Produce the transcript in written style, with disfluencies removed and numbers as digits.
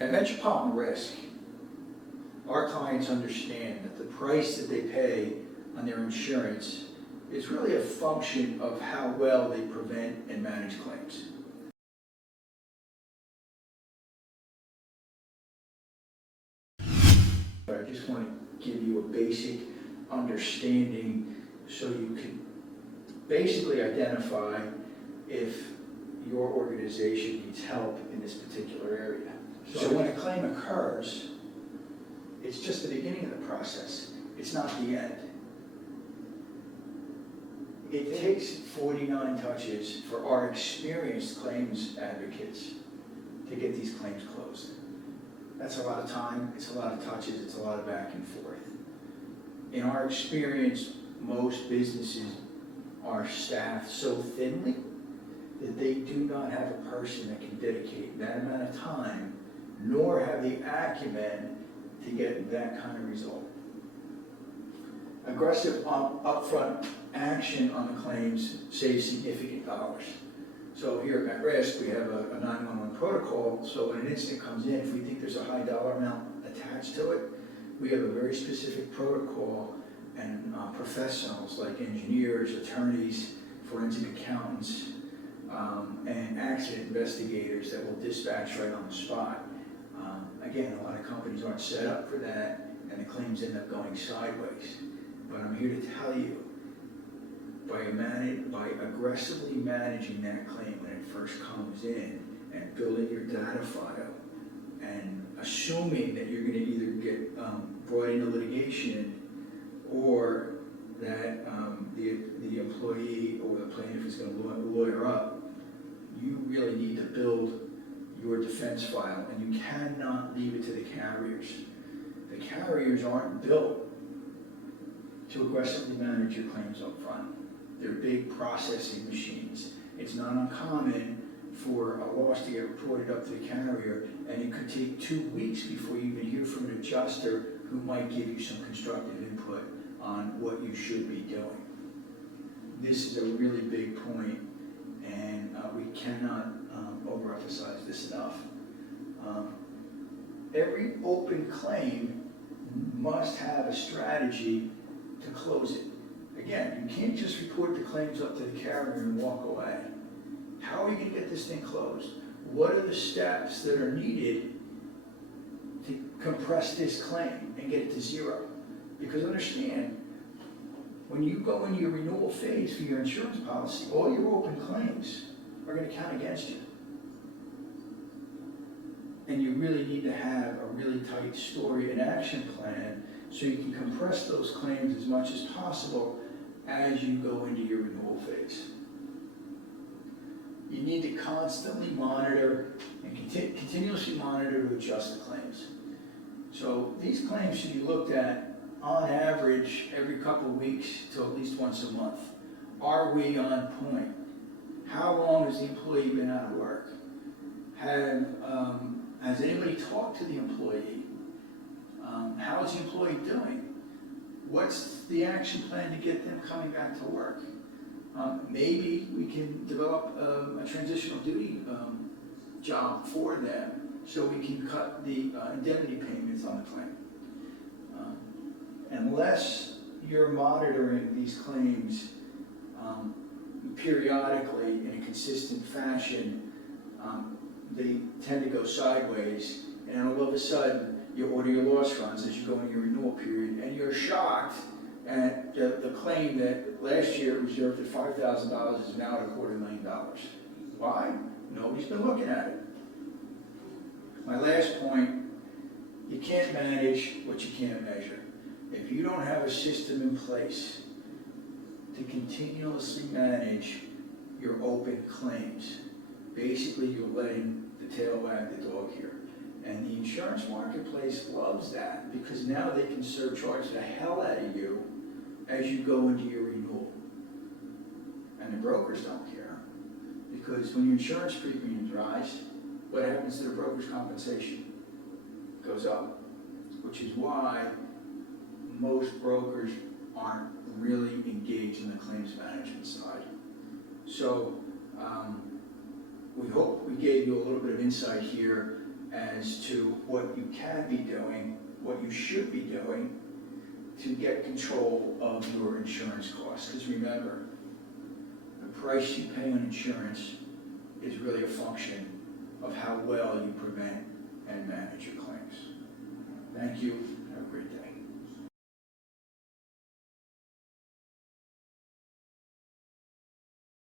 At Metropolitan Risk, our clients understand that the price that they pay on their insurance is really a function of how well they prevent and manage claims. But I just want to give you a basic understanding so you can basically identify if your organization needs help in this particular area. So when a claim occurs, it's just the beginning of the process. It's not the end. It takes 49 touches for our experienced claims advocates to get these claims closed. That's a lot of time, it's a lot of touches, it's a lot of back and forth. In our experience, most businesses are staffed so thinly that they do not have a person that can dedicate that amount of time, nor have the acumen to get that kind of result. Aggressive upfront action on the claims saves significant dollars. So here at Risk, we have a 911 protocol, so when an incident comes in, if we think there's a high dollar amount attached to it, we have a very specific protocol and professionals like engineers, attorneys, forensic accountants, and accident investigators that will dispatch right on the spot. Again, a lot of companies aren't set up for that, and the claims end up going sideways. But I'm here to tell you, by aggressively managing that claim when it first comes in, and building your data file, and assuming that you're going to either get brought into litigation, or that the employee or the plaintiff is going to lawyer up, you really need to build your defense file, and you cannot leave it to the carriers. The carriers aren't built to aggressively manage your claims up front. They're big processing machines. It's not uncommon for a loss to get reported up to the carrier, and it could take 2 weeks before you even hear from an adjuster who might give you some constructive input on what you should be doing. This is a really big point, and we cannot overemphasize this enough. Every open claim must have a strategy to close it. Again, you can't just report the claims up to the carrier and walk away. How are you going to get this thing closed? What are the steps that are needed to compress this claim and get it to zero? Because understand, when you go into your renewal phase for your insurance policy, all your open claims are going to count against you. And you really need to have a really tight story and action plan so you can compress those claims as much as possible as you go into your renewal phase. You need to constantly monitor and continuously monitor to adjust the claims. So these claims should be looked at on average every couple of weeks to at least once a month. Are we on point? How long has the employee been out of work? Has anybody talked to the employee? How is the employee doing? What's the action plan to get them coming back to work? Maybe we can develop a transitional duty job for them so we can cut the indemnity payments on the claim. Unless you're monitoring these claims periodically in a consistent fashion, they tend to go sideways, and all of a sudden you order your loss runs as you go into your renewal period, and you're shocked at the claim that last year reserved at $5,000 is now at $250,000. Why? Nobody's been looking at it. My last point, you can't manage what you can't measure. If you don't have a system in place to continuously manage your open claims, basically you're letting the tail wag the dog here. And the insurance marketplace loves that because now they can surcharge the hell out of you as you go into your renewal. And the brokers don't care, because when your insurance premiums rise, what happens to the broker's compensation? It goes up, which is why most brokers aren't really engaged in the claims management side. So we hope we gave you a little bit of insight here as to what you can be doing, what you should be doing to get control of your insurance costs. Because remember, the price you pay on insurance is really a function of how well you prevent and manage your claims. Thank you. Have a great